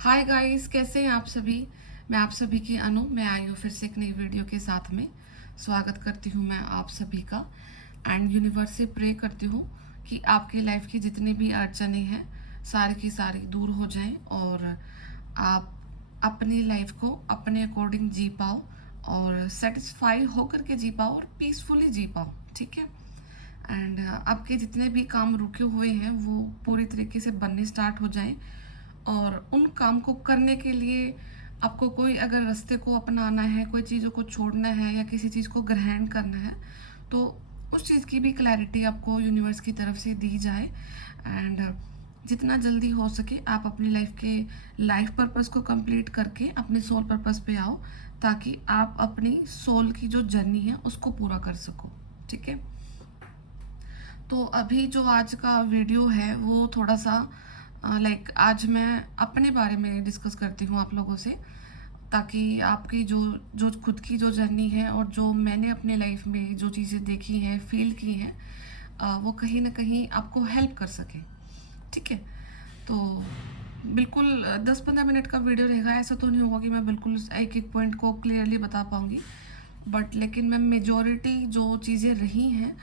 Hi guys, कैसे हैं आप सभी। मैं आप सभी की अनु। मैं आई हूँ फिर से एक नई वीडियो के साथ में। स्वागत करती हूँ मैं आप सभी का। एंड यूनिवर्स से प्रे करती हूँ कि आपकी लाइफ की जितनी भी अड़चनें हैं सारी की सारी दूर हो जाएं और आप अपनी लाइफ को अपने अकॉर्डिंग जी पाओ और सेटिस्फाई होकर के जी पाओ और पीसफुली जी पाओ। ठीक है। एंड आपके जितने भी काम रुके हुए हैं वो पूरी तरीके से बनने स्टार्ट हो जाएं और उन काम को करने के लिए आपको कोई अगर रास्ते को अपनाना है, कोई चीज़ों को छोड़ना है या किसी चीज़ को ग्रहण करना है तो उस चीज़ की भी क्लैरिटी आपको यूनिवर्स की तरफ से दी जाए। एंड जितना जल्दी हो सके आप अपनी लाइफ के लाइफ पर्पस को कंप्लीट करके अपने सोल पर्पस पे आओ ताकि आप अपनी सोल की जो जर्नी है उसको पूरा कर सको। ठीक है। तो अभी जो आज का वीडियो है वो थोड़ा सा आज मैं अपने बारे में डिस्कस करती हूँ आप लोगों से ताकि आपकी जो जो खुद की जो जर्नी है और जो मैंने अपने लाइफ में जो चीज़ें देखी हैं फील की हैं वो कहीं ना कहीं आपको हेल्प कर सके। ठीक है। तो बिल्कुल 10-15 मिनट का वीडियो रहेगा। ऐसा तो नहीं होगा कि मैं बिल्कुल एक एक पॉइंट को क्लियरली बता पाऊँगी, बट लेकिन मैं मेजॉरिटी जो चीज़ें रही हैं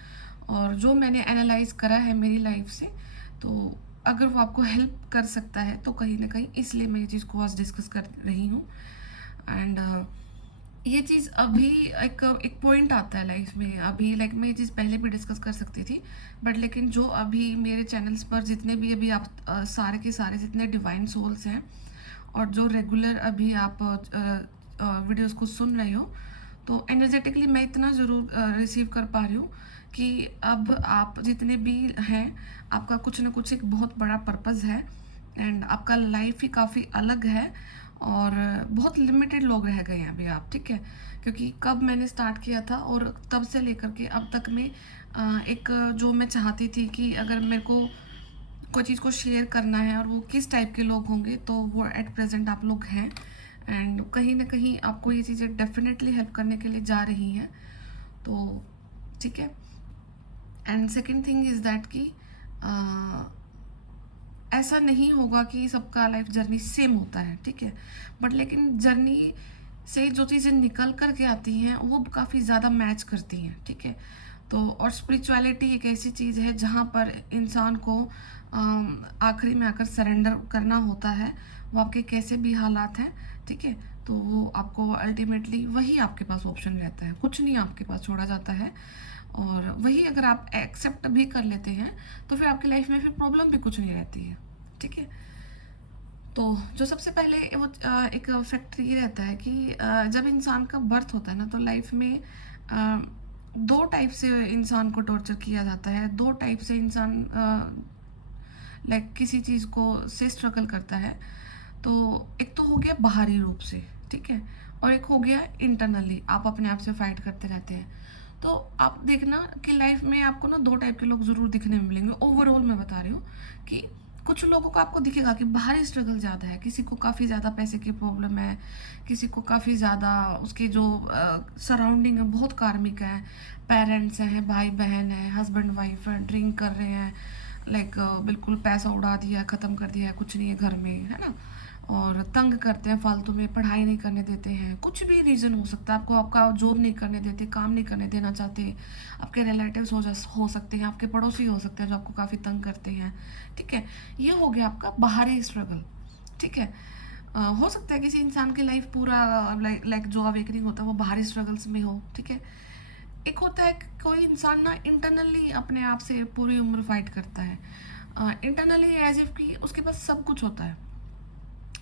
और जो मैंने एनालाइज करा है मेरी लाइफ से, तो अगर वो आपको हेल्प कर सकता है तो कहीं ना कहीं इसलिए मैं ये चीज़ को आज डिस्कस कर रही हूँ। एंड ये चीज़ अभी एक एक पॉइंट आता है लाइफ में। अभी मैं ये चीज़ पहले भी डिस्कस कर सकती थी, बट लेकिन जो अभी मेरे चैनल्स पर जितने भी अभी आप सारे के सारे जितने डिवाइन सोल्स हैं और जो रेगुलर अभी आप वीडियोस को सुन रहे हो, तो एनर्जेटिकली मैं इतना ज़रूर रिसीव कर पा रही हूँ कि अब आप जितने भी हैं आपका कुछ ना कुछ एक बहुत बड़ा पर्पज़ है एंड आपका लाइफ ही काफ़ी अलग है और बहुत लिमिटेड लोग रह गए हैं अभी आप। ठीक है। क्योंकि कब मैंने स्टार्ट किया था और तब से लेकर के अब तक में एक जो मैं चाहती थी कि अगर मेरे को कोई चीज़ को शेयर करना है और वो किस टाइप के लोग होंगे तो वो एट प्रेजेंट आप लोग हैं। एंड कहीं ना कहीं आपको ये चीज़ें डेफिनेटली हेल्प करने के लिए जा रही हैं। तो ठीक है। And second thing is that कि ऐसा नहीं होगा कि सबका लाइफ जर्नी सेम होता है। ठीक है। बट लेकिन जर्नी से जो चीज़ें निकल कर के आती हैं वो काफ़ी ज़्यादा मैच करती हैं। ठीक है। तो और स्पिरिचुअलिटी एक ऐसी चीज़ है जहाँ पर इंसान को आखिरी में आकर सरेंडर करना होता है। वो आपके कैसे भी हालात हैं, ठीक है, तो वो आपको अल्टीमेटली वही आपके पास ऑप्शन रहता है, कुछ नहीं आपके पास छोड़ा जाता है। और वही अगर आप एक्सेप्ट भी कर लेते हैं तो फिर आपकी लाइफ में फिर प्रॉब्लम भी कुछ नहीं रहती है। ठीक है। तो जो सबसे पहले वो एक फैक्टर ये रहता है कि जब इंसान का बर्थ होता है ना तो लाइफ में अ, दो टाइप से इंसान को टॉर्चर किया जाता है। दो टाइप से इंसान किसी चीज़ को से स्ट्रगल करता है। तो एक तो हो गया बाहरी रूप से, ठीक है, और एक हो गया इंटरनली, आप अपने आप से फाइट करते रहते हैं। तो आप देखना कि लाइफ में आपको ना दो टाइप के लोग ज़रूर दिखने में मिलेंगे। ओवरऑल मैं बता रही हूँ कि कुछ लोगों को आपको दिखेगा कि बाहरी स्ट्रगल ज़्यादा है, किसी को काफ़ी ज़्यादा पैसे की प्रॉब्लम है, किसी को काफ़ी ज़्यादा उसके जो सराउंडिंग है बहुत कार्मिक है, पेरेंट्स हैं, भाई बहन है, हस्बैंड वाइफ है, ड्रिंक कर रहे हैं, बिल्कुल पैसा उड़ा दिया, ख़त्म कर दिया है, कुछ नहीं है घर में, है ना, और तंग करते हैं फालतू में, पढ़ाई नहीं करने देते हैं, कुछ भी रीज़न हो सकता है। आपको आपका जॉब नहीं करने देते, काम नहीं करने देना चाहते, आपके रिलेटिव्स हो सकते हैं, आपके पड़ोसी हो सकते हैं जो आपको काफ़ी तंग करते हैं। ठीक है। ये हो गया आपका बाहरी स्ट्रगल। ठीक है। हो सकता है किसी इंसान की लाइफ पूरा जो अवेकनिंग होता है वो बाहरी स्ट्रगल्स में हो। ठीक है। एक होता है कि कोई इंसान ना इंटरनली अपने आप से पूरी उम्र फाइट करता है, इंटरनली एज इफ कि उसके पास सब कुछ होता है।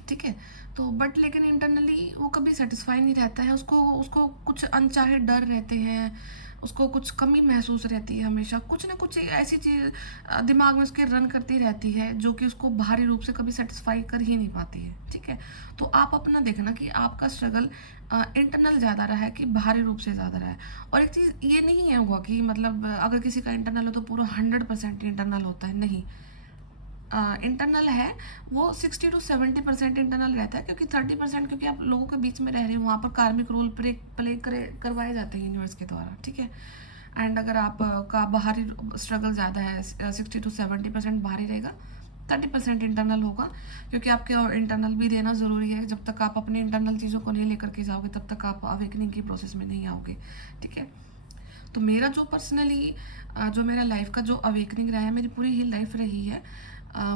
ठीक है। तो बट लेकिन इंटरनली वो कभी सेटिस्फाई नहीं रहता है, उसको उसको कुछ अनचाहे डर रहते हैं, उसको कुछ कमी महसूस रहती है, हमेशा कुछ ना कुछ ऐसी चीज़ दिमाग में उसके रन करती रहती है जो कि उसको बाहरी रूप से कभी सेटिस्फाई कर ही नहीं पाती है। ठीक है। तो आप अपना देखना कि आपका स्ट्रगल इंटरनल ज़्यादा रहा है कि बाहरी रूप से ज़्यादा रहा है। और एक चीज़ ये नहीं है हुआ कि मतलब अगर किसी का इंटरनल हो तो पूरा 100% इंटरनल होता है, नहीं। इंटरनल है वो 60 to 70% इंटरनल रहता है, क्योंकि 30% क्योंकि आप लोगों के बीच में रह रहे हो, वहाँ पर कार्मिक रोल प्ले करवाए जाते हैं यूनिवर्स के द्वारा। ठीक है। एंड अगर आप का बाहरी स्ट्रगल ज़्यादा है, 60 to 70% बाहरी रहेगा, 30% इंटरनल होगा, क्योंकि आपके और इंटरनल भी देना ज़रूरी है। जब तक आप अपने इंटरनल चीज़ों को नहीं लेकर के जाओगे तब तक आप अवेकनिंग की प्रोसेस में नहीं आओगे, ठीक है। तो मेरा जो पर्सनली जो मेरा लाइफ का जो अवेकनिंग रहा है, मेरी पूरी ही लाइफ रही है,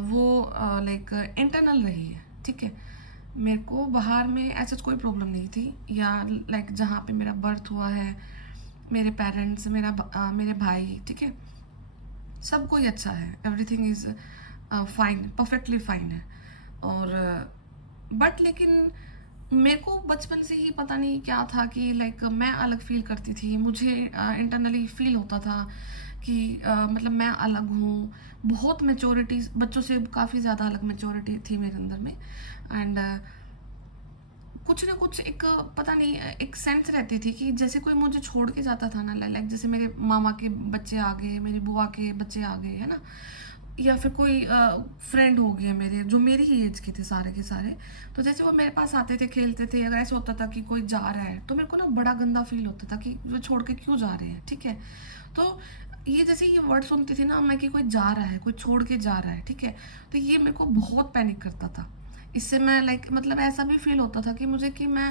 वो लाइक इंटरनल रही है, ठीक है। मेरे को बाहर में ऐसा कोई प्रॉब्लम नहीं थी, या लाइक जहाँ पे मेरा बर्थ हुआ है, मेरे पेरेंट्स, मेरे भाई, ठीक है, सब कोई अच्छा है, everything is fine, perfectly fine है। और बट लेकिन मेरे को बचपन से ही पता नहीं क्या था कि लाइक मैं अलग फील करती थी, मुझे इंटरनली फील होता था कि मतलब मैं अलग हूँ। बहुत मेचोरिटी, बच्चों से काफ़ी ज़्यादा अलग मेचोरिटी थी मेरे अंदर में। एंड कुछ ना कुछ एक पता नहीं एक सेंस रहती थी कि जैसे कोई मुझे छोड़ के जाता था ना, लाइक जैसे मेरे मामा के बच्चे आ गए, मेरी बुआ के बच्चे आ गए, है ना, या फिर कोई फ्रेंड हो गया मेरे जो मेरी ही एज के थे सारे के सारे। तो जैसे वो मेरे पास आते थे, खेलते थे, अगर ऐसा होता था कि कोई जा रहा है तो मेरे को ना बड़ा गंदा फील होता था कि वो छोड़ के क्यों जा रहे हैं, ठीक है। तो ये जैसे ये वर्ड सुनती थी ना मैं कि कोई जा रहा है, कोई छोड़ के जा रहा है, ठीक है, तो ये मेरे को बहुत पैनिक करता था। इससे मैं लाइक मतलब ऐसा भी फील होता था कि मुझे कि मैं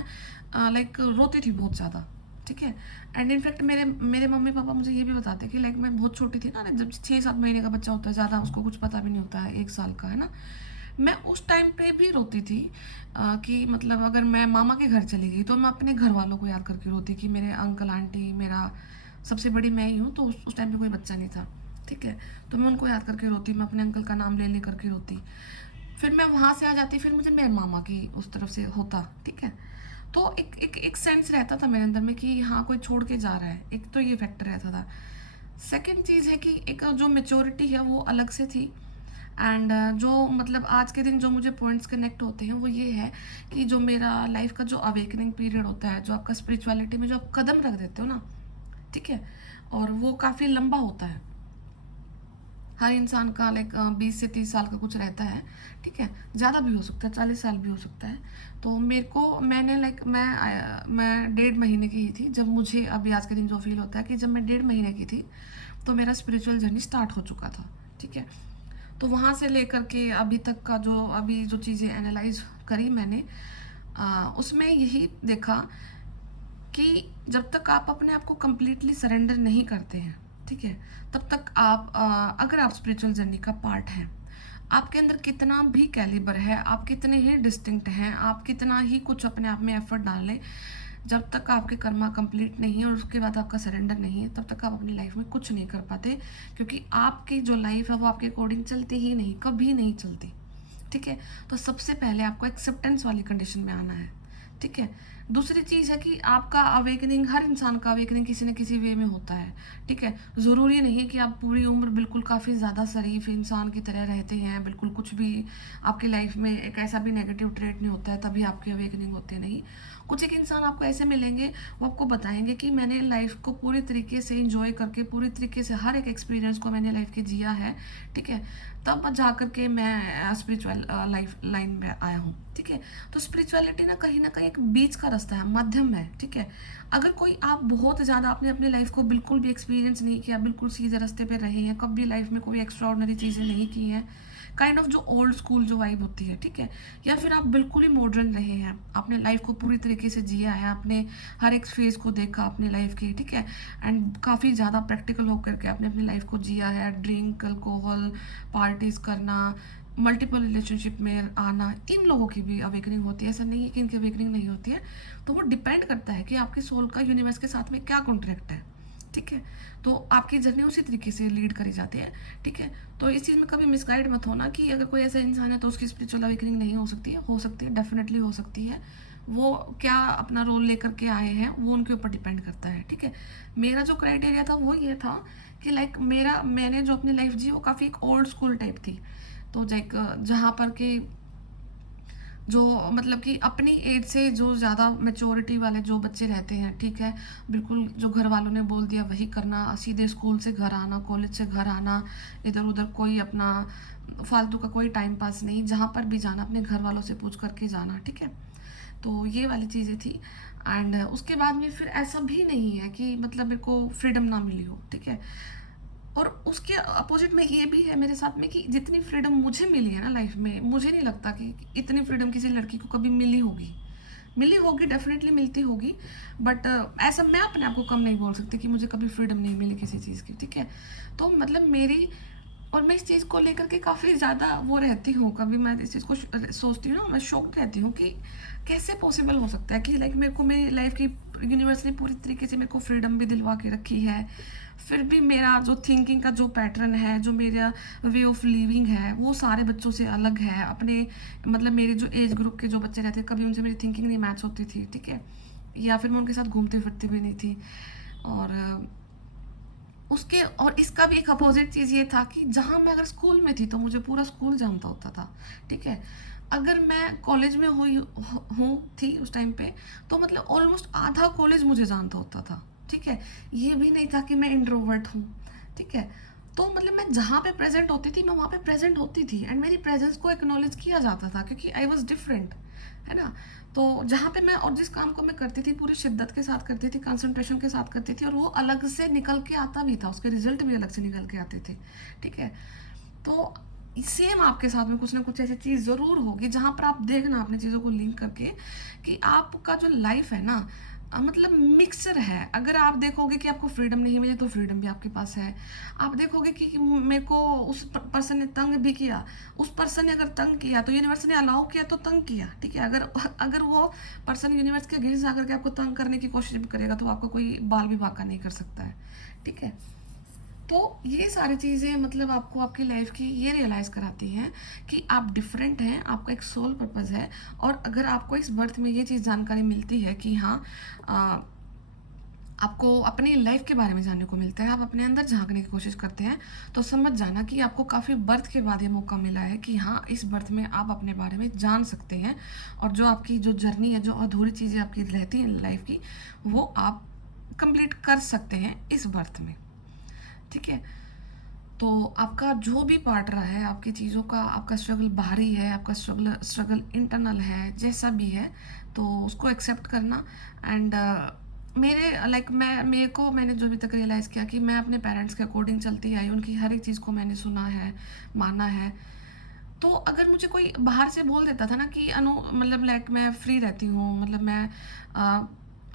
लाइक रोती थी बहुत ज़्यादा, ठीक है। एंड इनफैक्ट मेरे मेरे मम्मी पापा मुझे ये भी बताते कि लाइक मैं बहुत छोटी थी ना, जब 6-7 महीने का बच्चा होता है, ज़्यादा उसको कुछ पता भी नहीं होता है, 1 साल का, है ना, मैं उस टाइम पे भी रोती थी कि मतलब अगर मैं मामा के घर चली गई तो मैं अपने घर वालों को याद करके रोती कि मेरे अंकल आंटी, मेरा सबसे बड़ी मैं ही हूँ, तो उस टाइम पे कोई बच्चा नहीं था, ठीक है। तो मैं उनको याद करके रोती, मैं अपने अंकल का नाम ले ले करके रोती। फिर मैं वहाँ से आ जाती, फिर मुझे मेरे मामा की उस तरफ से होता, ठीक है। तो एक सेंस रहता था मेरे अंदर में कि हाँ कोई छोड़ के जा रहा है, एक तो ये फैक्टर रहता था। सेकंड चीज़ है कि एक जो मेच्योरिटी है वो अलग से थी। एंड जो मतलब आज के दिन जो मुझे पॉइंट्स कनेक्ट होते हैं वो ये है कि जो मेरा लाइफ का जो अवेकनिंग पीरियड होता है, जो आपका स्पिरिचुअलिटी में जो आप कदम रख देते हो ना, ठीक है, और वो काफ़ी लंबा होता है। हर इंसान का लाइक 20 से 30 साल का कुछ रहता है, ठीक है, ज़्यादा भी हो सकता है, 40 साल भी हो सकता है। तो मेरे को मैंने लाइक मैं 1.5 महीने की ही थी जब मुझे अभी आज के दिन जो फील होता है कि जब मैं 1.5 महीने की थी तो मेरा स्पिरिचुअल जर्नी स्टार्ट हो चुका था, ठीक है। तो वहाँ से लेकर के अभी तक का जो अभी जो चीज़ें एनालाइज करी मैंने, उसमें यही देखा कि जब तक आप अपने आप को कंप्लीटली सरेंडर नहीं करते हैं, ठीक है, तब तक आप अगर आप स्पिरिचुअल जर्नी का पार्ट हैं, आपके अंदर कितना भी कैलिबर है, आप कितने ही डिस्टिंक्ट हैं, आप कितना ही कुछ अपने आप में एफर्ट डाल लें, जब तक आपके कर्मा कंप्लीट नहीं है और उसके बाद आपका सरेंडर नहीं है, तब तक आप अपनी लाइफ में कुछ नहीं कर पाते। क्योंकि आपकी जो लाइफ है वो आपके अकॉर्डिंग चलती ही नहीं, कभी नहीं चलती, ठीक है। तो सबसे पहले आपको एक्सेप्टेंस वाली कंडीशन में आना है, ठीक है। दूसरी चीज़ है कि आपका अवेकनिंग, हर इंसान का अवेकनिंग किसी न किसी वे में होता है, ठीक है। ज़रूरी नहीं है कि आप पूरी उम्र बिल्कुल काफ़ी ज़्यादा शरीफ इंसान की तरह रहते हैं, बिल्कुल कुछ भी आपकी लाइफ में एक ऐसा भी नेगेटिव ट्रेट नहीं होता है तभी आपकी अवेकनिंग होती नहीं। कुछ एक इंसान आपको ऐसे मिलेंगे, वो आपको बताएंगे कि मैंने लाइफ को पूरी तरीके से इंजॉय करके, पूरी तरीके से हर एक एक्सपीरियंस को मैंने लाइफ के जिया है, ठीक है, तब जा कर के मैं स्पिरिचुअल लाइफ लाइन में आया हूँ, ठीक है। तो स्पिरिचुअलिटी ना कहीं एक बीच का रास्ता है, मध्यम है, ठीक है। अगर कोई आप बहुत ज़्यादा आपने अपनी लाइफ को बिल्कुल भी एक्सपीरियंस नहीं किया, बिल्कुल सीधे रास्ते पे रहे हैं, कभी लाइफ में कोई एक्स्ट्राऑर्डिनरी चीज़ें नहीं की हैं, काइंड ऑफ जो ओल्ड स्कूल जो वाइब होती है, ठीक है, या फिर आप बिल्कुल ही मॉडर्न रहे हैं, आपने लाइफ को पूरी तरीके से जिया है, आपने हर एक फेज को देखा अपने लाइफ की, ठीक है, एंड काफ़ी ज़्यादा प्रैक्टिकल होकर के आपने अपनी लाइफ को जिया है, ड्रिंक, अल्कोहल, पार्टीज करना, मल्टीपल रिलेशनशिप में आना, इन लोगों की भी अवेकनिंग होती है, ऐसा नहीं है कि इनकी अवेकनिंग नहीं होती है। तो वो डिपेंड करता है कि आपके सोल का यूनिवर्स के साथ में क्या कॉन्ट्रैक्ट है, ठीक है। तो आपकी जर्नी उसी तरीके से लीड करी जाती है, ठीक है। तो इस चीज़ में कभी मिसगाइड मत होना कि अगर कोई ऐसा इंसान है तो उसकी स्पिरिचुअल अवेकनिंग नहीं हो सकती है, डेफिनेटली हो सकती है। वो क्या अपना रोल लेकर के आए हैं वो उनके ऊपर डिपेंड करता है, ठीक है। मेरा जो क्राइटेरिया था वो ये था कि लाइक मैंने जो अपनी लाइफ जी वो काफ़ी एक ओल्ड स्कूल टाइप थी। तो लाइक जहाँ पर कि जो मतलब कि अपनी एज से जो ज़्यादा मेच्योरिटी वाले जो बच्चे रहते हैं, ठीक है, बिल्कुल जो घर वालों ने बोल दिया वही करना, सीधे स्कूल से घर आना, कॉलेज से घर आना, इधर उधर कोई अपना फालतू का कोई टाइम पास नहीं, जहाँ पर भी जाना अपने घर वालों से पूछ करके जाना, ठीक है। तो ये वाली चीज़ें थी। एंड उसके बाद में फिर ऐसा भी नहीं है कि मतलब मेरे को फ्रीडम ना मिली हो, ठीक है। और उसके अपोजिट में ये भी है मेरे साथ में कि जितनी फ्रीडम मुझे मिली है ना लाइफ में, मुझे नहीं लगता कि इतनी फ्रीडम किसी लड़की को कभी मिली होगी। मिली होगी, डेफिनेटली मिलती होगी, बट ऐसा मैं अपने आप को कम नहीं बोल सकती कि मुझे कभी फ्रीडम नहीं मिली किसी चीज़ की, ठीक है। तो मतलब मेरी, और मैं इस चीज़ को लेकर के काफ़ी ज़्यादा वो रहती हूँ, कभी मैं इस चीज़ को सोचती हूँ ना, मैं शॉक्ड रहती हूँ कि कैसे पॉसिबल हो सकता है कि लाइक मेरे को मेरी लाइफ की यूनिवर्स ने पूरी तरीके से मेरे को फ्रीडम भी दिलवा के रखी है, फिर भी मेरा जो थिंकिंग का जो पैटर्न है, जो मेरा वे ऑफ लिविंग है, वो सारे बच्चों से अलग है। अपने मतलब मेरे जो एज ग्रुप के जो बच्चे रहते हैं, कभी उनसे मेरी थिंकिंग नहीं मैच होती थी, ठीक है, या फिर मैं उनके साथ घूमती फिरती भी नहीं थी। और उसके और इसका भी एक अपोजिट चीज़ ये था कि जहाँ मैं अगर स्कूल में थी तो मुझे पूरा स्कूल जानता होता था, ठीक है। अगर मैं कॉलेज में हुई हूँ थी उस टाइम पे, तो मतलब ऑलमोस्ट आधा कॉलेज मुझे जानता होता था, ठीक है। ये भी नहीं था कि मैं इंट्रोवर्ट हूँ, ठीक है। तो मतलब मैं जहाँ पे प्रेजेंट होती थी मैं वहाँ पे प्रेजेंट होती थी, एंड मेरी प्रेजेंस को एक्नॉलेज किया जाता था क्योंकि आई वॉज डिफरेंट, है ना। तो जहाँ पे मैं और जिस काम को मैं करती थी पूरी शिद्दत के साथ करती थी, कंसंट्रेशन के साथ करती थी, और वो अलग से निकल के आता भी था, उसके रिजल्ट भी अलग से निकल के आते थे, ठीक है। तो सेम आपके साथ में कुछ ना कुछ ऐसी चीज़ ज़रूर होगी जहाँ पर आप देखना अपनी चीज़ों को लिंक करके कि आपका जो लाइफ है ना, मतलब मिक्सर है। अगर आप देखोगे कि आपको फ्रीडम नहीं मिली तो फ्रीडम भी आपके पास है। आप देखोगे कि मेरे को उस पर्सन ने तंग भी किया, उस पर्सन ने अगर तंग किया तो यूनिवर्स ने अलाउ किया तो तंग किया, ठीक है। अगर अगर वो पर्सन यूनिवर्स के अगेंस्ट आकर के आपको तंग करने की कोशिश भी करेगा तो आपको कोई बाल भी बाका नहीं कर सकता है, ठीक है। तो ये सारी चीज़ें मतलब आपको आपकी लाइफ की ये रियलाइज़ कराती हैं कि आप डिफरेंट हैं, आपका एक सोल पर्पज़ है। और अगर आपको इस बर्थ में ये चीज़ जानकारी मिलती है कि हाँ, आ, आपको अपनी लाइफ के बारे में जानने को मिलता है, आप अपने अंदर झांकने की कोशिश करते हैं, तो समझ जाना कि आपको काफ़ी बर्थ के बाद ये मौका मिला है कि हाँ, इस बर्थ में आप अपने बारे में जान सकते हैं, और जो आपकी जो जर्नी है, जो अधूरी चीज़ें आपकी रहती हैं लाइफ की, वो आप कंप्लीट कर सकते हैं इस बर्थ में, ठीक है। तो आपका जो भी पार्ट रहा है, आपकी चीज़ों का, आपका स्ट्रगल बाहरी है, आपका स्ट्रगल स्ट्रगल इंटरनल है, जैसा भी है, तो उसको एक्सेप्ट करना। एंड मेरे लाइक मैंने जो अभी तक रियलाइज़ किया कि मैं अपने पेरेंट्स के अकॉर्डिंग चलती आई, उनकी हर एक चीज़ को मैंने सुना है, माना है। तो अगर मुझे कोई बाहर से बोल देता था ना कि अनु, मतलब लाइक मैं फ्री रहती हूँ, मतलब मैं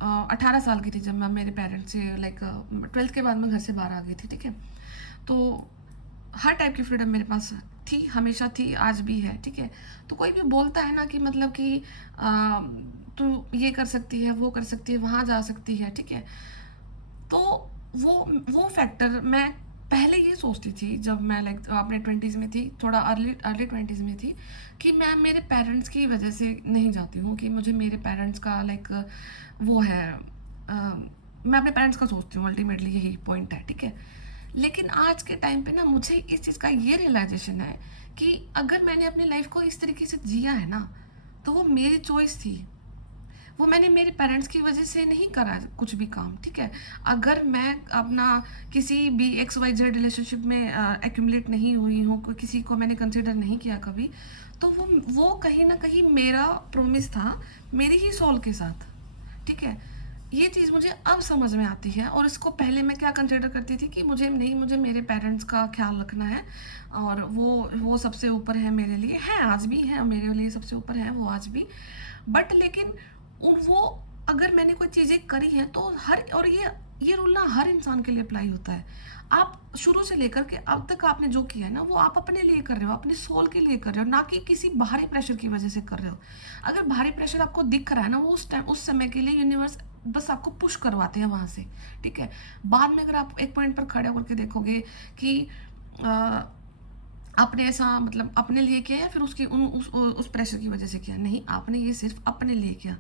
18 साल की थी जब मैं मेरे पेरेंट्स से लाइक 12th के बाद मैं घर से बाहर आ गई थी, ठीक है। तो हर टाइप की फ्रीडम मेरे पास थी, हमेशा थी, आज भी है, ठीक है। तो कोई भी बोलता है ना कि मतलब कि तू ये कर सकती है, वो कर सकती है, वहाँ जा सकती है, ठीक है। तो वो वो फैक्टर मैं पहले ये सोचती थी जब मैं लाइक अपने 20s में थी, थोड़ा अर्ली अर्ली 20s में थी, कि मैं मेरे पेरेंट्स की वजह से नहीं जाती हूँ, कि मुझे मेरे पेरेंट्स का लाइक वो है, मैं अपने पेरेंट्स का सोचती हूँ, अल्टीमेटली यही पॉइंट है, ठीक है। लेकिन आज के टाइम पे ना मुझे इस चीज़ का ये रियलाइजेशन है कि अगर मैंने अपनी लाइफ को इस तरीके से जिया है ना, तो वो मेरी चॉइस थी, वो मैंने मेरे पेरेंट्स की वजह से नहीं करा कुछ भी काम, ठीक है। अगर मैं अपना किसी भी XYZ रिलेशनशिप में एक्यूमुलेट नहीं हुई हूँ, किसी को मैंने कंसिडर नहीं किया कभी, तो वो कहीं ना कहीं मेरा प्रॉमिस था मेरी ही सोल के साथ, ठीक है। ये चीज़ मुझे अब समझ में आती है, और इसको पहले मैं क्या कंसिडर करती थी कि मुझे नहीं, मुझे मेरे पेरेंट्स का ख्याल रखना है, और वो सबसे ऊपर है मेरे लिए, है आज भी है मेरे लिए सबसे ऊपर है वो आज भी। बट लेकिन उन वो अगर मैंने कोई चीज़ें करी हैं तो हर, और ये रूल ना हर इंसान के लिए अप्लाई होता है। आप शुरू से लेकर के अब तक आपने जो किया है ना, वो आप अपने लिए कर रहे हो, अपने सोल के लिए कर रहे हो, ना कि किसी बाहरी प्रेशर की वजह से कर रहे हो। अगर बाहरी प्रेशर आपको दिख रहा है ना, वो उस टाइम उस समय के लिए यूनिवर्स बस आपको पुश करवाते हैं वहाँ से, ठीक है। बाद में अगर आप एक पॉइंट पर खड़े होकर के देखोगे कि आपने ऐसा मतलब अपने लिए किया या फिर उसकी उस प्रेशर की वजह से किया, नहीं, आपने ये सिर्फ अपने लिए किया।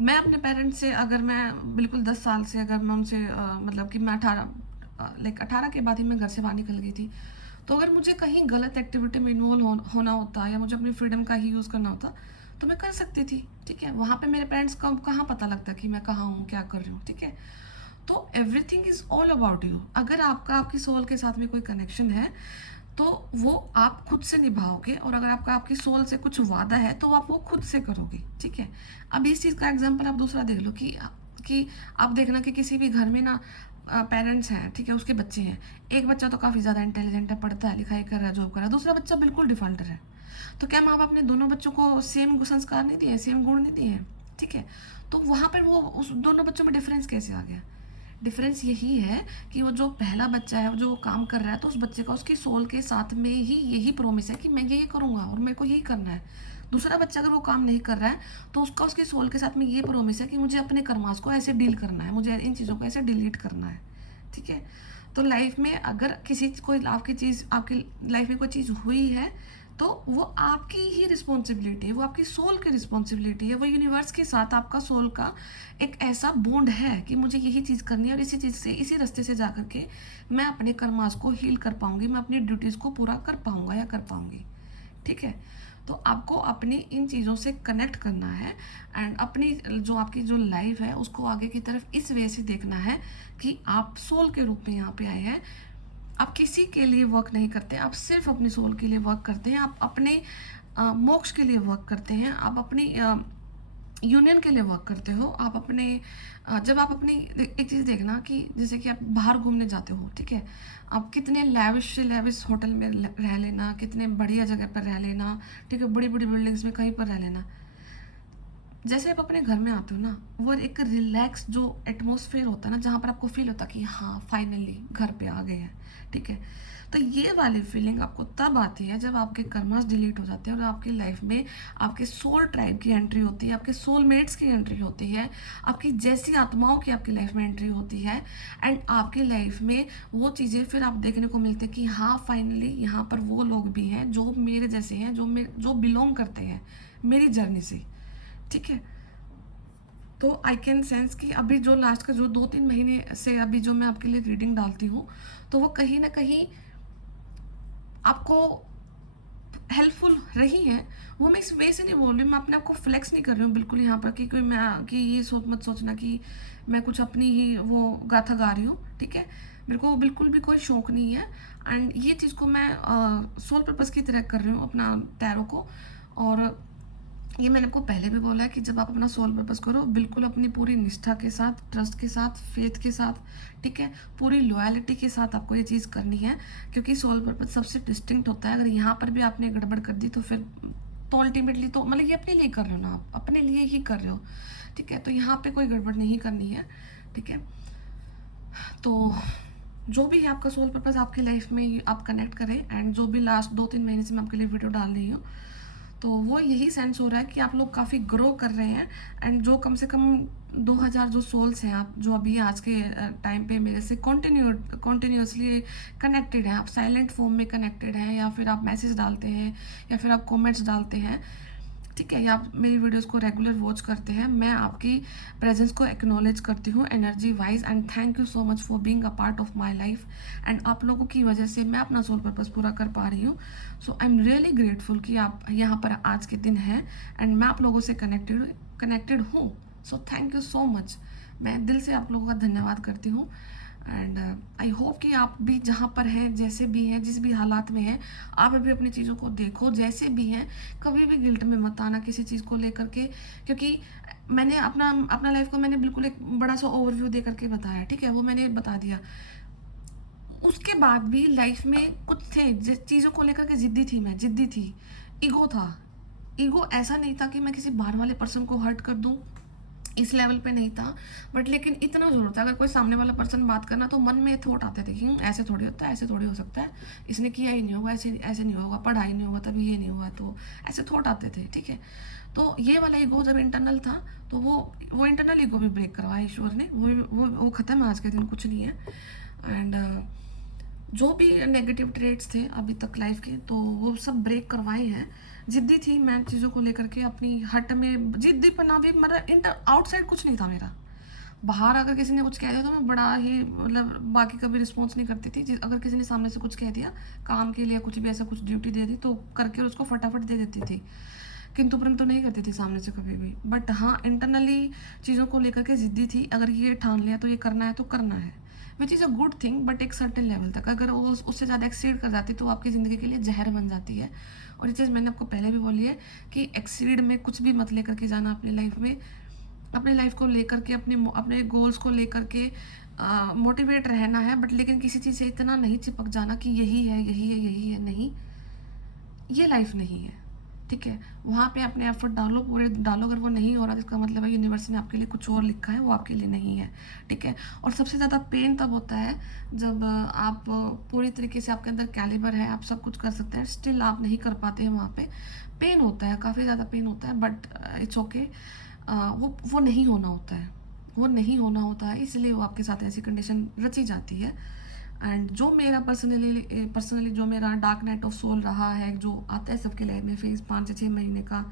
मैं अपने पेरेंट्स से, अगर मैं बिल्कुल 10 साल से अगर मैं उनसे मतलब कि मैं 18 के बाद ही मैं घर से बाहर निकल गई थी, तो अगर मुझे कहीं गलत एक्टिविटी में इन्वॉल्व होना होता या मुझे अपनी फ्रीडम का ही यूज़ करना होता तो मैं कर सकती थी, ठीक है। वहाँ पे मेरे पेरेंट्स का कहाँ पता लगता कि मैं कहाँ हूँ, क्या कर रही हूँ, ठीक है। तो everything is all about you. अगर आपका आपकी सोल के साथ में कोई कनेक्शन है तो वो आप खुद से निभाओगे, और अगर आपका आपकी सोल से कुछ वादा है तो आप वो खुद से करोगे, ठीक है। अब इस चीज़ का एग्जांपल आप दूसरा देख लो कि आप देखना कि किसी भी घर में ना पेरेंट्स हैं, ठीक है, उसके बच्चे हैं, एक बच्चा तो काफ़ी ज़्यादा इंटेलिजेंट है, पढ़ता है, लिखाई कर रहा है, जॉब कर रहा है, दूसरा बच्चा बिल्कुल डिफॉल्टर है। तो क्या माँ बाप ने दोनों बच्चों को सेम संस्कार नहीं दिए, सेम गुण नहीं दिए? ठीक है, तो वहाँ पर वो उस दोनों बच्चों में डिफरेंस कैसे आ गया? डिफरेंस यही है कि वो जो पहला बच्चा है, जो काम कर रहा है, तो उस बच्चे का उसकी सोल के साथ में ही यही प्रॉमिस है कि मैं ये करूँगा और मेरे को यही करना है। दूसरा बच्चा अगर वो काम नहीं कर रहा है, तो उसका उसकी सोल के साथ में ये प्रॉमिस है कि मुझे अपने कर्मास को ऐसे डील करना है, मुझे इन चीज़ों को ऐसे डिलीट करना है। ठीक है, तो लाइफ में अगर किसी कोई आपकी चीज़, आपकी लाइफ में कोई चीज़ हुई है, तो वो आपकी ही रिस्पॉन्सिबिलिटी है, वो आपकी सोल की रिस्पॉन्सिबिलिटी है, वो यूनिवर्स के साथ आपका सोल का एक ऐसा बॉन्ड है कि मुझे यही चीज़ करनी है और इसी चीज़ से, इसी रास्ते से जा करके मैं अपने कर्मास को हील कर पाऊंगी, मैं अपनी ड्यूटीज़ को पूरा कर पाऊंगा या कर पाऊंगी। ठीक है, तो आपको अपनी इन चीज़ों से कनेक्ट करना है एंड अपनी जो आपकी जो लाइफ है उसको आगे की तरफ इस वे से देखना है कि आप सोल के रूप में यहाँ पे आए हैं। आप किसी के लिए वर्क नहीं करते, आप सिर्फ अपनी सोल के लिए वर्क करते हैं, आप अपने मोक्ष के लिए वर्क करते हैं, आप अपनी यूनियन के लिए वर्क करते हो, आप अपने जब आप अपनी एक चीज़ देखना कि जैसे कि आप बाहर घूमने जाते हो, ठीक है, आप कितने लैविश से लैविश होटल में रह लेना, कितने बढ़िया जगह पर रह लेना, ठीक है, बड़ी बड़ी बिल्डिंग्स में कहीं पर रह लेना, जैसे आप अपने घर में आते हो ना, वो एक रिलैक्स जो एटमॉस्फेयर होता है ना, जहाँ पर आपको फील होता है कि हाँ फाइनली घर पे आ गए हैं। ठीक है, तो ये वाली फीलिंग आपको तब आती है जब आपके कर्मास डिलीट हो जाते हैं और आपकी लाइफ में आपके सोल ट्राइब की एंट्री होती है, आपके सोलमेट्स की एंट्री होती है, आपकी जैसी आत्माओं की आपकी लाइफ में एंट्री होती है एंड आपकी लाइफ में वो चीज़ें फिर आप देखने को मिलते हैं कि हाँ फाइनली यहाँ पर वो लोग भी हैं जो मेरे जैसे हैं, जो बिलोंग करते हैं मेरी जर्नी से। ठीक है, तो आई कैन सेंस कि अभी जो लास्ट का जो 2-3 महीने से अभी जो मैं आपके लिए रीडिंग डालती हूँ, तो वो कहीं ना कहीं आपको हेल्पफुल रही है। वो मैं इस वे से नहीं बोल रही हूँ, मैं अपने आप को फ्लेक्स नहीं कर रही हूँ बिल्कुल यहाँ पर कि कोई मैं कि ये मत सोचना कि मैं कुछ अपनी ही वो गाथा गा रही हूँ। ठीक है, मेरे को बिल्कुल भी कोई शौक नहीं है एंड ये चीज़ को मैं सोल पर्पज़ की तरह कर रही हूँ अपना टैरो को। और ये मैंने आपको पहले भी बोला है कि जब आप अपना सोल पर्पस करो, बिल्कुल अपनी पूरी निष्ठा के साथ, ट्रस्ट के साथ, फेथ के साथ, ठीक है, पूरी लॉयलिटी के साथ आपको ये चीज़ करनी है, क्योंकि सोल पर्पस सबसे डिस्टिंक्ट होता है। अगर यहाँ पर भी आपने गड़बड़ कर दी तो फिर तो अल्टीमेटली तो मतलब ये अपने लिए कर रहे हो ना, आप अपने लिए ही कर रहे हो। ठीक है, तो यहाँ पे कोई गड़बड़ नहीं करनी है। ठीक है, तो जो भी है आपका सोल पर्पस आपकी लाइफ में आप कनेक्ट करें एंड जो भी लास्ट 2-3 महीने से मैं आपके लिए वीडियो डाल रही हूँ, तो वो यही सेंस हो रहा है कि आप लोग काफ़ी ग्रो कर रहे हैं एंड जो कम से कम 2000 जो सोल्स हैं, आप जो अभी आज के टाइम पे मेरे से कंटिन्यूसली कनेक्टेड हैं, आप साइलेंट फॉर्म में कनेक्टेड हैं या फिर आप मैसेज डालते हैं या फिर आप कमेंट्स डालते हैं, ठीक है, या आप मेरी वीडियोस को रेगुलर वॉच करते हैं, मैं आपकी प्रेजेंस को एक्नॉलेज करती हूँ energy wise and thank you so much for being a part of my life and आप लोगों की वजह से मैं अपना सोल पर्पस पूरा कर पा रही हूँ। सो आई एम रियली ग्रेटफुल कि आप यहाँ पर आज के दिन हैं एंड मैं आप लोगों से कनेक्टेड हूँ। So thank you so much, मैं दिल से आप लोगों का धन्यवाद करती हूँ एंड आई होप कि आप भी जहाँ पर हैं, जैसे भी हैं, जिस भी हालात में हैं, आप अभी अपनी चीज़ों को देखो जैसे भी हैं, कभी भी गिल्ट में मत आना किसी चीज़ को लेकर के, क्योंकि मैंने अपना लाइफ को मैंने बिल्कुल एक बड़ा सा ओवरव्यू दे करके बताया। ठीक है, वो मैंने बता दिया, उसके बाद भी लाइफ में कुछ थे चीज़ों को लेकर के जिद्दी थी, ईगो था। ईगो ऐसा नहीं था कि मैं किसी बाहर वाले पर्सन को हर्ट कर दूं, इस लेवल पे नहीं था, बट लेकिन इतना ज़रूर था अगर कोई सामने वाला पर्सन बात करना तो मन में थॉट आते थे कि ऐसे थोड़ी होता है, ऐसे थोड़ी हो सकता है, इसने किया ही नहीं होगा, ऐसे ऐसे नहीं होगा, पढ़ाई नहीं होगा तभी ये नहीं हुआ, तो ऐसे थॉट आते थे। ठीक है, तो ये वाला ईगो जब इंटरनल था तो वो इंटरनल ईगो भी ब्रेक करवाया ईश्वर ने, वो ख़त्म है आज के दिन, कुछ नहीं है। एंड जो भी नेगेटिव ट्रेड्स थे अभी तक लाइफ के, तो वो सब ब्रेक करवाए हैं। जिद्दी थी मैं चीज़ों को लेकर के, अपनी हट में जिद्दी पना भी, मतलब आउटसाइड कुछ नहीं था मेरा, बाहर अगर किसी ने कुछ कह दिया तो मैं बड़ा ही मतलब बाकी कभी रिस्पॉन्स नहीं करती थी। अगर किसी ने सामने से कुछ कह दिया काम के लिए, कुछ भी ऐसा कुछ ड्यूटी दे दी तो करके उसको फटाफट दे देती थी, किंतु परंतु नहीं करती थी सामने से कभी भी। बट हाँ, इंटरनली चीज़ों को लेकर के जिद्दी थी, अगर ये ठान लिया तो ये करना है तो करना है, which is a good thing, but एक सर्टेन लेवल तक। अगर वो उससे ज़्यादा एक्सीड कर जाती तो आपकी ज़िंदगी के लिए जहर बन जाती है। और ये चीज़ मैंने आपको पहले भी बोली है कि एक्सीड में कुछ भी मत लेकर के जाना अपनी लाइफ में, अपनी लाइफ को लेकर के, अपने गोल्स को लेकर के मोटिवेट रहना है, बट लेकिन किसी चीज़ से इतना नहीं चिपक जाना कि यही है यही है यही है। नहीं, ये लाइफ नहीं है। ठीक है, वहाँ पे अपने एफर्ट डालो, पूरे डालो। अगर वो नहीं हो रहा तो इसका मतलब है यूनिवर्स ने आपके लिए कुछ और लिखा है, वो आपके लिए नहीं है। ठीक है, और सबसे ज़्यादा पेन तब होता है जब आप पूरी तरीके से आपके अंदर कैलिबर है, आप सब कुछ कर सकते हैं, स्टिल आप नहीं कर पाते हैं। वहाँ पे पेन होता है, काफ़ी ज़्यादा पेन होता है, बट इट्स ओके। वो नहीं होना होता है, वो नहीं होना होता है, इसलिए वो आपके साथ ऐसी कंडीशन रची जाती है। एंड जो मेरा पर्सनली जो मेरा डार्क नाइट ऑफ सोल रहा है, जो आता है सबके लाइफ में फेज 5 से 6 महीने का,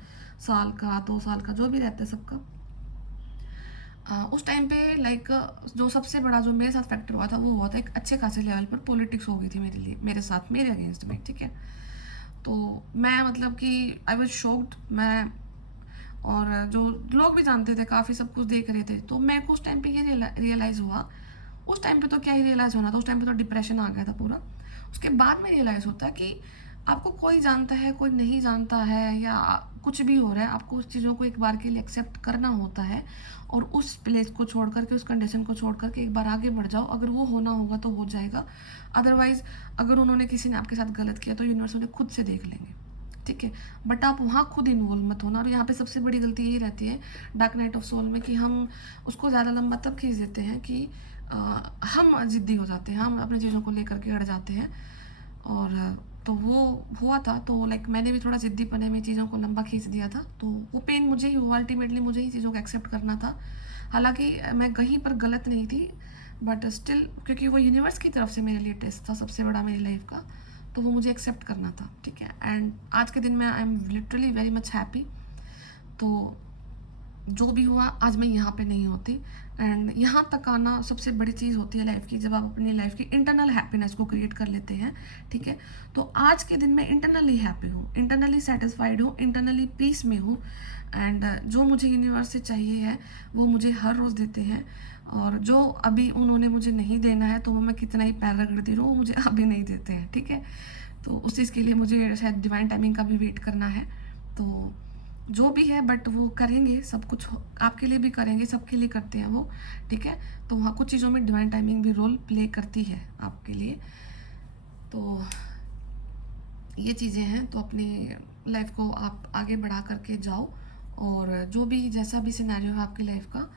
साल का, 2 साल का, जो भी रहता है सबका, उस टाइम पे लाइक जो सबसे बड़ा जो मेरे साथ फैक्टर हुआ था वो हुआ था एक अच्छे खासे लेवल पर पॉलिटिक्स हो गई थी मेरे लिए, मेरे साथ, मेरे अगेंस्ट में। ठीक है, तो मैं मतलब कि आई वॉज शॉक्ड। मैं और जो लोग भी जानते थे, काफ़ी सब कुछ देख रहे थे, तो मेरे को उस टाइम पे ये रियलाइज़ हुआ। उस टाइम पे तो क्या ही रियलाइज़ होना था, उस टाइम पे तो डिप्रेशन आ गया था पूरा। उसके बाद में रियलाइज़ होता है कि आपको कोई जानता है, कोई नहीं जानता है, या कुछ भी हो रहा है, आपको उस चीज़ों को एक बार के लिए एक्सेप्ट करना होता है, और उस प्लेस को छोड़ करके, उस कंडीशन को छोड़ करके एक बार आगे बढ़ जाओ। अगर वो होना होगा तो हो जाएगा, अदरवाइज़ अगर उन्होंने, किसी ने आपके साथ गलत किया तो यूनिवर्स उन्हें खुद से देख लेंगे। ठीक है, बट आप वहाँ खुद इन्वॉल्व मत होना। और यहाँ पे सबसे बड़ी गलती यही रहती है डार्क नाइट ऑफ सोल में, कि हम उसको ज़्यादा लंबा तब खींच देते हैं कि हम ज़िद्दी हो जाते हैं, हम अपनी चीज़ों को लेकर के अड़ जाते हैं। और तो वो हुआ था, तो लाइक मैंने भी थोड़ा ज़िद्दीपने में चीज़ों को लंबा खींच दिया था, तो वो पेन मुझे ही हुआ, अल्टीमेटली मुझे ही चीज़ों को एक्सेप्ट करना था। हालांकि मैं कहीं पर गलत नहीं थी, बट स्टिल, क्योंकि वो यूनिवर्स की तरफ से मेरे लिए टेस्ट था सबसे बड़ा मेरी लाइफ का, तो वो मुझे एक्सेप्ट करना था। ठीक है, एंड आज के दिन में I am literally very much happy. तो जो भी हुआ, आज मैं यहाँ पे नहीं होती। एंड यहाँ तक आना सबसे बड़ी चीज़ होती है लाइफ की, जब आप अपनी लाइफ की इंटरनल हैप्पीनेस को क्रिएट कर लेते हैं। ठीक है, तो आज के दिन मैं इंटरनली हैप्पी हूँ, इंटरनली सेटिस्फाइड हूँ, इंटरनली पीस में हूँ। एंड जो मुझे यूनिवर्स से चाहिए है वो मुझे हर रोज़ देते हैं, और जो अभी उन्होंने मुझे नहीं देना है, तो वो मैं कितना ही पैर रगड़ती रहूँ, मुझे अभी नहीं देते हैं। ठीक है, तो उस चीज़ के लिए मुझे शायद डिवाइन टाइमिंग का भी वेट करना है। तो जो भी है, बट वो करेंगे, सब कुछ आपके लिए भी करेंगे, सबके लिए करते हैं वो। ठीक है, तो वहाँ कुछ चीज़ों में डिवाइन टाइमिंग भी रोल प्ले करती है आपके लिए। तो ये चीज़ें हैं, तो अपनी लाइफ को आप आगे बढ़ा करके जाओ, और जो भी जैसा भी सिनेरियो है आपकी लाइफ का,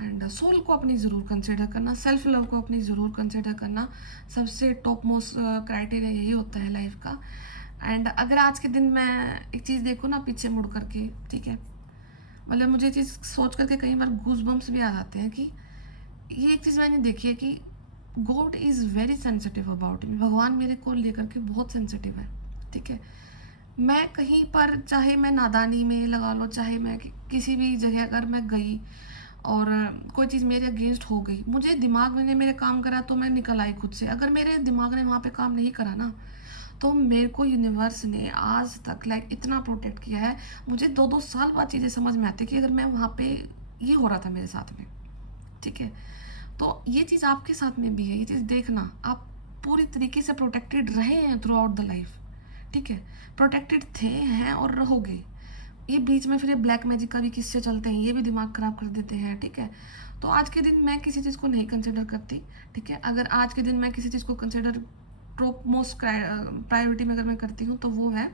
एंड सोल को अपनी ज़रूर कंसिडर करना, सेल्फ लव को अपनी ज़रूर कंसिडर करना। सबसे टॉप मोस्ट क्राइटेरिया यही होता है लाइफ का। एंड अगर आज के दिन मैं एक चीज़ देखूँ ना पीछे मुड़ करके, ठीक है, मतलब मुझे ये चीज़ सोच करके कई बार गूज बम्स भी आ जाते हैं कि ये एक चीज़ मैंने देखी है कि God is very sensitive about me. भगवान मेरे को लेकर के बहुत सेंसिटिव है। ठीक है, मैं कहीं पर, चाहे मैं नादानी में लगा लो, चाहे मैं किसी भी जगह अगर मैं गई और कोई चीज़ मेरे अगेंस्ट हो गई, मुझे दिमाग में ने मेरे काम करा तो मैं निकल आई खुद से। अगर मेरे दिमाग ने वहाँ पे काम नहीं करा ना, तो मेरे को यूनिवर्स ने आज तक लाइक इतना प्रोटेक्ट किया है। मुझे 2-2 साल बाद चीज़ें समझ में आती कि अगर मैं वहाँ पे, ये हो रहा था मेरे साथ में। ठीक है, तो ये चीज़ आपके साथ में भी है, ये चीज़ देखना, आप पूरी तरीके से प्रोटेक्टेड रहे हैं थ्रू आउट द लाइफ। ठीक है, प्रोटेक्टेड थे, हैं और रहोगे। ये बीच में फिर ये ब्लैक मैजिक का भी किस्से चलते हैं, ये भी दिमाग ख़राब कर देते हैं। ठीक है, तो आज के दिन मैं किसी चीज़ को नहीं कंसिडर करती। ठीक है, अगर आज के दिन मैं किसी चीज़ को कंसिडर टॉप मोस्ट प्रायोरिटी में अगर मैं करती हूँ, तो वो है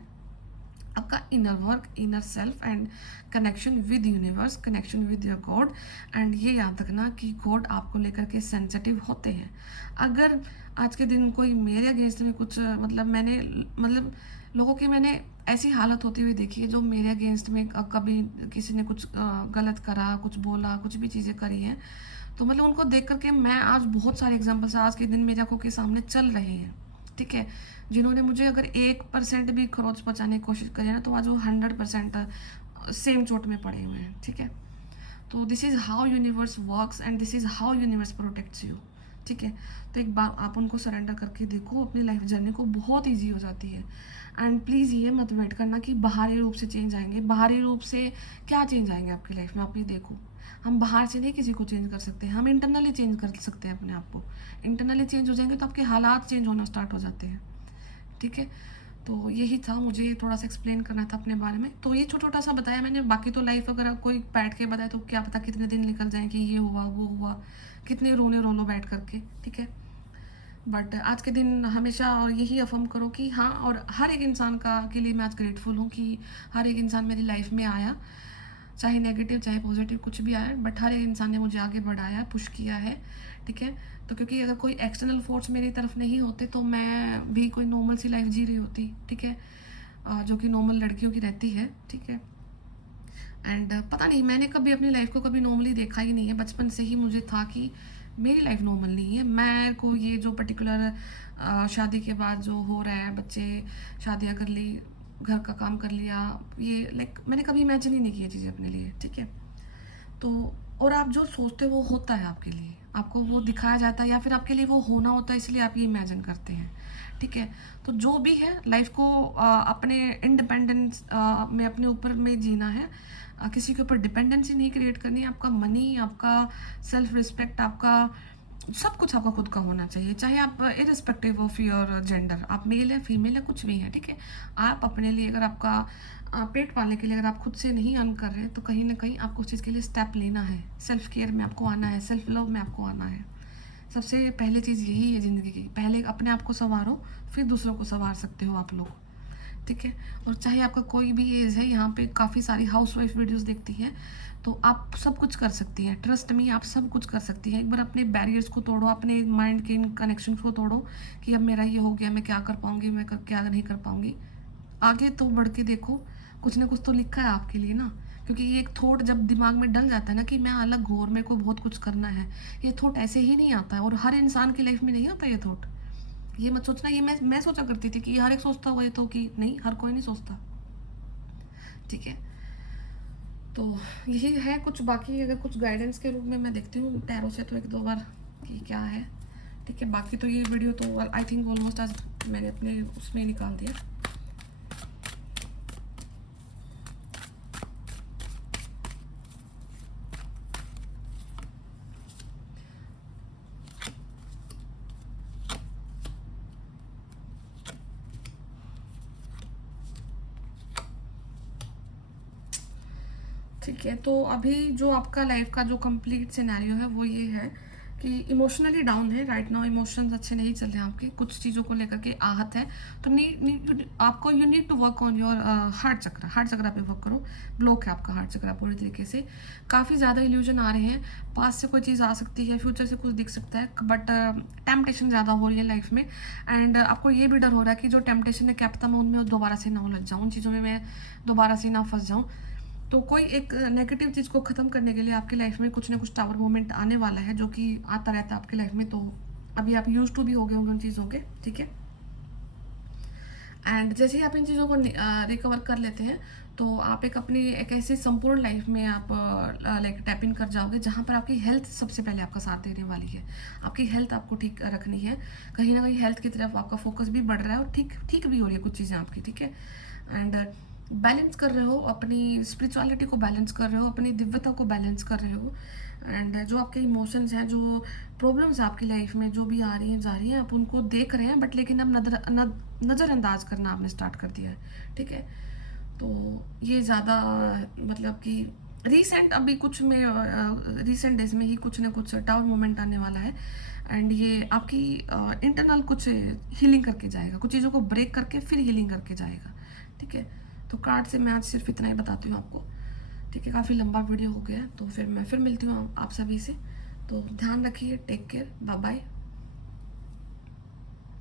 आपका inner work, inner self, and connection with universe, connection with your God. And ये याद रखना कि गॉड आपको लेकर के सेंसिटिव होते हैं। अगर आज के दिन कोई मेरे अगेंस्ट में कुछ, मतलब लोगों की मैंने ऐसी हालत होती हुई देखी है, जो मेरे अगेंस्ट में कभी किसी ने कुछ गलत करा, कुछ बोला, कुछ भी चीज़ें करी हैं, तो मतलब उनको देख करके मैं आज बहुत सारे एग्जाम्पल्स आज के दिन मेरी आंखों के सामने चल रहे हैं। ठीक है, जिन्होंने मुझे अगर 1% भी खरोच पहुँचाने की कोशिश करी है ना, तो आज वो 100% सेम चोट में पड़े हुए हैं। ठीक है, तो this is how universe works, and this is how universe protects you. ठीक है, तो एक बार आप उनको सरेंडर करके देखो, अपनी लाइफ जर्नी को बहुत ईजी हो जाती है। एंड प्लीज़ ये मत वेट करना कि बाहरी रूप से चेंज आएंगे। बाहरी रूप से क्या चेंज आएंगे आपकी लाइफ में, आप ये देखो। हम बाहर से नहीं किसी को चेंज कर सकते, हम इंटरनली चेंज कर सकते हैं अपने आप को। इंटरनली चेंज हो जाएंगे तो आपके हालात चेंज होना स्टार्ट हो जाते हैं। ठीक है, तो यही था, मुझे थोड़ा सा एक्सप्लेन करना था अपने बारे में। तो ये छोटा छोटा सा बताया मैंने, बाकी तो लाइफ अगर कोई बैठ के बताए तो क्या पता कितने दिन निकल जाए कि ये हुआ वो हुआ, कितने रोने रोलो बैठ करके, ठीक है। बट आज के दिन हमेशा और यही अफर्म करो कि हाँ, और हर एक इंसान का के लिए मैं आज ग्रेटफुल हूँ कि हर एक इंसान मेरी लाइफ में आया, चाहे नेगेटिव चाहे पॉजिटिव कुछ भी आया, बट हर एक इंसान ने मुझे आगे बढ़ाया, पुश किया है, ठीक है। तो क्योंकि अगर कोई एक्सटर्नल फोर्स मेरी तरफ नहीं होते तो मैं भी कोई नॉर्मल सी लाइफ जी रही होती, ठीक है, जो कि नॉर्मल लड़कियों की रहती है, ठीक है। एंड पता नहीं, मैंने कभी अपनी लाइफ को कभी नॉर्मली देखा ही नहीं है। बचपन से ही मुझे था कि मेरी लाइफ नॉर्मल नहीं है। मैं को ये जो पर्टिकुलर शादी के बाद जो हो रहा है, बच्चे शादियाँ कर ली, घर का काम कर लिया, ये लाइक मैंने कभी इमेजिन ही नहीं किया चीज़ें अपने लिए, ठीक है। तो और आप जो सोचते हो वो होता है आपके लिए, आपको वो दिखाया जाता है या फिर आपके लिए वो होना होता है, इसलिए आप ये इमेजिन करते हैं, ठीक है। तो जो भी है लाइफ को अपने इंडिपेंडेंस में अपने ऊपर में जीना है, किसी के ऊपर डिपेंडेंसी नहीं क्रिएट करनी है। आपका मनी, आपका सेल्फ रिस्पेक्ट, आपका सब कुछ आपका खुद का होना चाहिए, चाहे आप इरिस्पेक्टिव ऑफ योर जेंडर, आप मेल है फीमेल है कुछ भी है, ठीक है। आप अपने लिए अगर आपका पेट पालने के लिए अगर आप खुद से नहीं अर्न कर रहे हैं तो कहीं ना कहीं आपको उस चीज़ के लिए स्टेप लेना है, सेल्फ केयर में आपको आना है, सेल्फ लव में आपको आना है। सबसे पहले चीज़ यही है ज़िंदगी की, पहले अपने आप को संवारो, फिर दूसरों को संवार सकते हो आप लोग, ठीक है। और चाहे आपका कोई भी एज है, यहाँ पे काफ़ी सारी हाउस वाइफ वीडियोज़ देखती हैं, तो आप सब कुछ कर सकती हैं, ट्रस्ट मी, आप सब कुछ कर सकती हैं। एक बार अपने बैरियर्स को तोड़ो, अपने माइंड के इन कनेक्शन को तोड़ो कि अब मेरा ये हो गया, मैं क्या कर पाऊँगी, क्या नहीं कर पाऊँगी। आगे तो बढ़ के देखो, कुछ ना कुछ तो लिखा है आपके लिए ना। क्योंकि ये एक थॉट जब दिमाग में डल जाता है ना कि मैं अलग हूँ और मेरे को बहुत कुछ करना है, ये थॉट ऐसे ही नहीं आता है, और हर इंसान की लाइफ में नहीं आता ये थॉट। ये मत सोचना, ये मैं सोचा करती थी कि हर एक सोचता हुआ, ये तो कि नहीं, हर कोई नहीं सोचता, ठीक है। तो यही है कुछ, बाकी अगर कुछ गाइडेंस के रूप में मैं देखती हूँ टैरो से तो एक दो बार कि क्या है, ठीक है। बाकी तो ये वीडियो तो आई थिंक ऑलमोस्ट आज मैंने अपने उसमें निकाल दिया। ठीक है, तो अभी जो आपका लाइफ का जो कंप्लीट सिनेरियो है वो ये है कि इमोशनली डाउन है राइट नाउ, इमोशंस अच्छे नहीं चल रहे हैं आपके, कुछ चीज़ों को लेकर के आहत है। तो आपको you need to work on your heart chakra पे वर्क करो। ब्लॉक है आपका हार्ट चक्रा पूरी तरीके से, काफ़ी ज़्यादा इल्यूजन आ रहे हैं, पास से कोई चीज़ आ सकती है, फ्यूचर से कुछ दिख सकता है, बट टेम्पटेशन ज़्यादा हो रही है लाइफ में। एंड आपको ये भी डर हो रहा है कि जो टेम्पटेशन है क्या पता मैं उनमें दोबारा से ना उलझ जाऊँ, उन चीज़ों में मैं दोबारा से ना फंस जाऊँ। तो कोई एक नेगेटिव चीज़ को ख़त्म करने के लिए आपकी लाइफ में कुछ ना कुछ टावर मोमेंट आने वाला है, जो कि आता रहता है आपकी लाइफ में। तो अभी आप यूज टू भी हो गए होंगे उन चीज़ों के, ठीक है। एंड जैसे ही आप इन चीज़ों को रिकवर कर लेते हैं तो आप एक ऐसी संपूर्ण लाइफ में आप लाइक टैप इन कर जाओगे जहाँ पर आपकी हेल्थ सबसे पहले आपका साथ देने वाली है। आपकी हेल्थ आपको ठीक रखनी है, कहीं ना कहीं हेल्थ की तरफ आपका फोकस भी बढ़ रहा है और ठीक भी हो रही है कुछ चीज़ें आपकी, ठीक है। एंड बैलेंस कर रहे हो, अपनी स्पिरिचुअलिटी को बैलेंस कर रहे हो, अपनी दिव्यता को बैलेंस कर रहे हो। एंड जो आपके इमोशंस हैं, जो प्रॉब्लम्स आपकी लाइफ में जो भी आ रही हैं जा रही हैं, आप उनको देख रहे हैं, बट लेकिन अब नज़रअंदाज करना आपने स्टार्ट कर दिया है, ठीक है। तो ये ज़्यादा मतलब कि अभी कुछ में रिसेंट डेज में ही कुछ ना कुछ टावर मोमेंट आने वाला है। एंड ये आपकी इंटरनल कुछ हीलिंग करके जाएगा, कुछ चीज़ों को ब्रेक करके फिर हीलिंग करके जाएगा, ठीक है। तो कार्ड से मैं आज सिर्फ इतना ही बताती हूँ आपको, ठीक है। काफ़ी लंबा वीडियो हो गया है, तो फिर मैं मिलती हूँ आप सभी से। तो ध्यान रखिए, टेक केयर, बाय बाय।